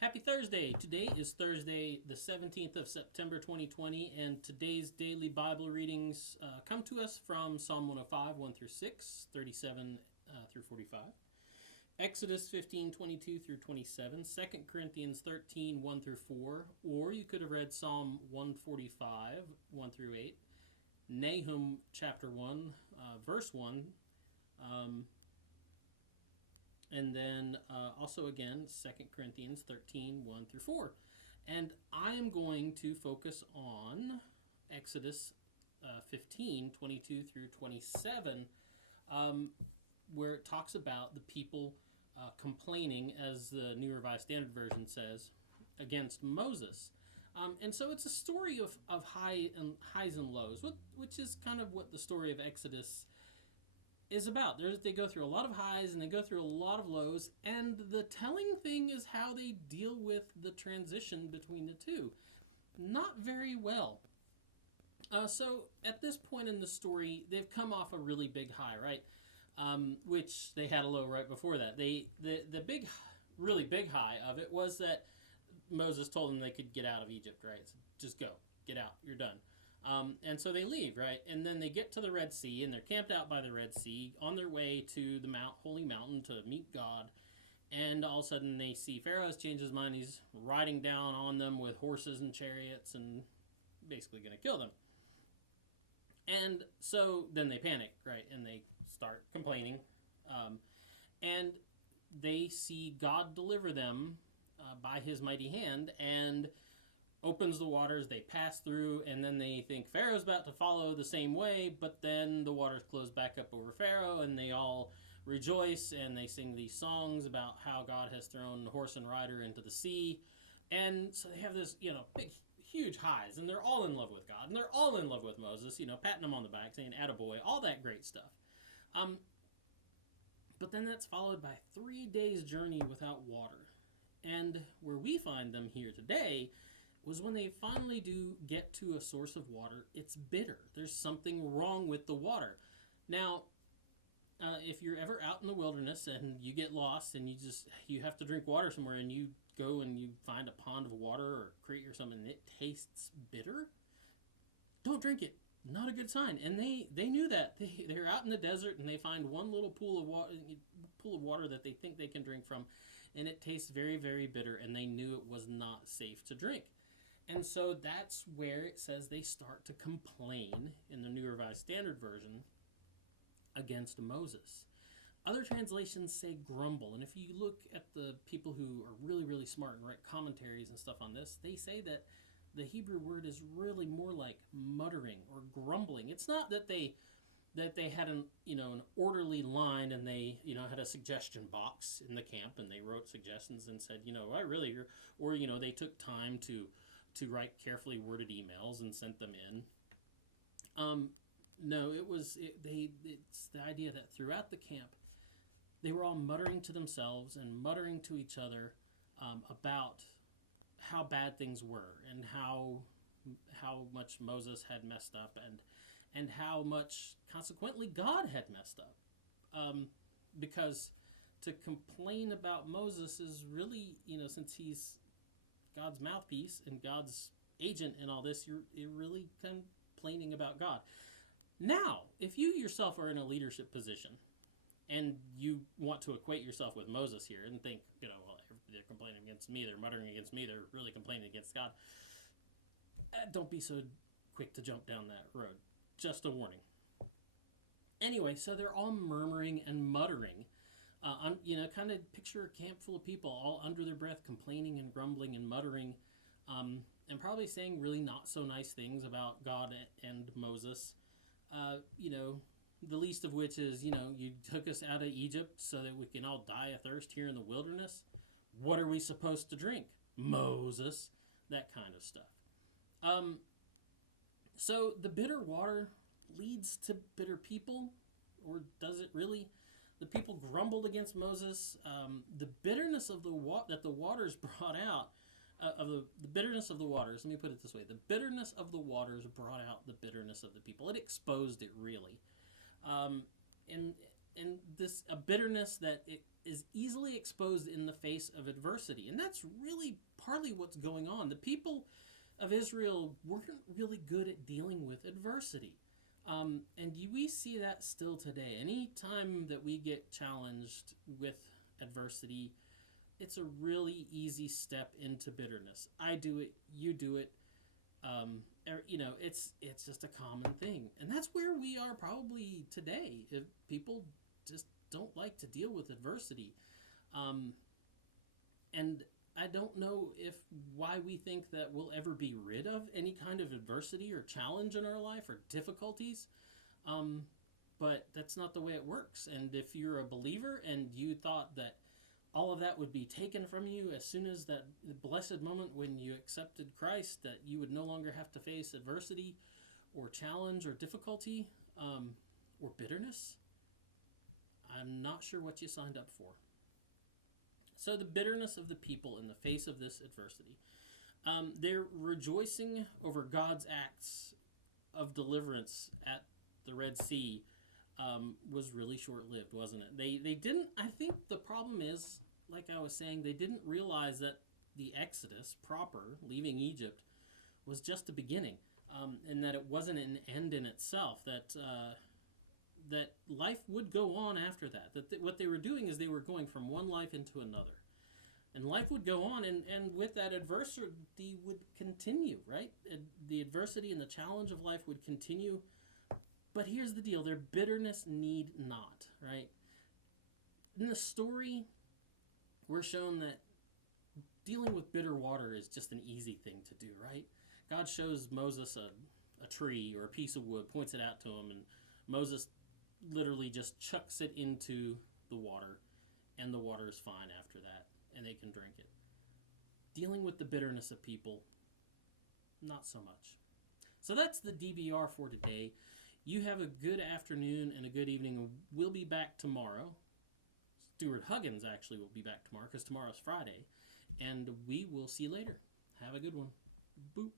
Happy Thursday! Today is Thursday, the 17th of September 2020, and today's daily Bible readings come to us from Psalm 105, 1 through 6, 37 through 45, Exodus 15, 22 through 27, 2 Corinthians 13, 1 through 4, or you could have read Psalm 145, 1 through 8, Nahum chapter 1, verse 1, and then also again 2 Corinthians 13, 1 through 4. And I am going to focus on Exodus 15, 22 through 27, where it talks about the people complaining, as the New Revised Standard Version says, against Moses. And so it's a story of highs and lows, which is kind of what the story of Exodus is about. They go through a lot of highs and they go through a lot of lows, and the telling thing is how they deal with the transition between the two. Not very well. So at this point in the story, they've come off a really big high, right? Which they had a low right before that. The big, really big high of it was that Moses told them they could get out of Egypt, right? So just go, get out, you're done. And so they leave, right? And then they get to the Red Sea, and they're camped out by the Red Sea on their way to the Holy Mountain to meet God. And all of a sudden they see Pharaoh's changed his mind. He's riding down on them with horses and chariots and basically going to kill them. And so then they panic, right? And they start complaining. And they see God deliver them by his mighty hand and opens the waters, they pass through, and then they think Pharaoh's about to follow the same way, but then the waters close back up over Pharaoh, and they all rejoice, and they sing these songs about how God has thrown horse and rider into the sea. And so they have this, big, huge highs, and they're all in love with God, and they're all in love with Moses, patting him on the back, saying, attaboy, all that great stuff. But then that's followed by 3 days' journey without water. And where we find them here today was when they finally do get to a source of water, it's bitter. There's something wrong with the water. Now, if you're ever out in the wilderness and you get lost and you have to drink water somewhere, and you go and you find a pond of water or a creek or something and it tastes bitter, don't drink it. Not a good sign. And they knew that. They're out in the desert and they find one little pool of water that they think they can drink from, and it tastes very, very bitter, and they knew it was not safe to drink. And so that's where it says they start to complain in the New Revised Standard Version against Moses. Other translations say grumble. And if you look at the people who are really, really smart and write commentaries and stuff on this, they say that the Hebrew word is really more like muttering or grumbling. It's not that they had an orderly line and they had a suggestion box in the camp and they wrote suggestions and said, they took time to write carefully worded emails and sent them in. No, it's the idea that throughout the camp, they were all muttering to themselves and muttering to each other about how bad things were and how much Moses had messed up and how much consequently God had messed up. Because to complain about Moses is really, since he's God's mouthpiece and God's agent in all this, you're really complaining about God. Now, if you yourself are in a leadership position and you want to equate yourself with Moses here and think, they're complaining against me, they're muttering against me, they're really complaining against God, don't be so quick to jump down that road. Just a warning. Anyway, so they're all murmuring and muttering. Kind of picture a camp full of people all under their breath complaining and grumbling and muttering, and probably saying really not so nice things about God and Moses. The least of which is, you took us out of Egypt so that we can all die of thirst here in the wilderness. What are we supposed to drink? Moses. That kind of stuff. So the bitter water leads to bitter people, or does it really? The people grumbled against Moses. The bitterness of that the waters brought out, the bitterness of the waters, let me put it this way, the bitterness of the waters brought out the bitterness of the people. It exposed it, really. And this a bitterness that it is easily exposed in the face of adversity. And that's really partly what's going on. The people of Israel weren't really good at dealing with adversity. And we see that still today. Any time that we get challenged with adversity, it's a really easy step into bitterness. I do it, you do it. It's just a common thing. And that's where we are probably today. If people just don't like to deal with adversity. And I don't know why we think that we'll ever be rid of any kind of adversity or challenge in our life or difficulties. But that's not the way it works. And if you're a believer and you thought that all of that would be taken from you as soon as that blessed moment when you accepted Christ, that you would no longer have to face adversity or challenge or difficulty or bitterness, I'm not sure what you signed up for. So the bitterness of the people in the face of this adversity. They're rejoicing over God's acts of deliverance at the Red Sea was really short-lived, wasn't it? They didn't, I think the problem is, like I was saying, they didn't realize that the Exodus proper, leaving Egypt, was just a beginning, and that it wasn't an end in itself, that life would go on after that. What they were doing is they were going from one life into another. And life would go on, and with that adversity would continue, right? The adversity and the challenge of life would continue. But here's the deal. Their bitterness need not, right? In the story, we're shown that dealing with bitter water is just an easy thing to do, right? God shows Moses a tree or a piece of wood, points it out to him, and Moses literally just chucks it into the water, and the water is fine after that, and they can drink it. Dealing with the bitterness of people, not so much. So that's the DBR for today. You have a good afternoon and a good evening. We'll be back tomorrow. Stuart Huggins actually will be back tomorrow because tomorrow's Friday. And we will see you later. Have a good one. Boop.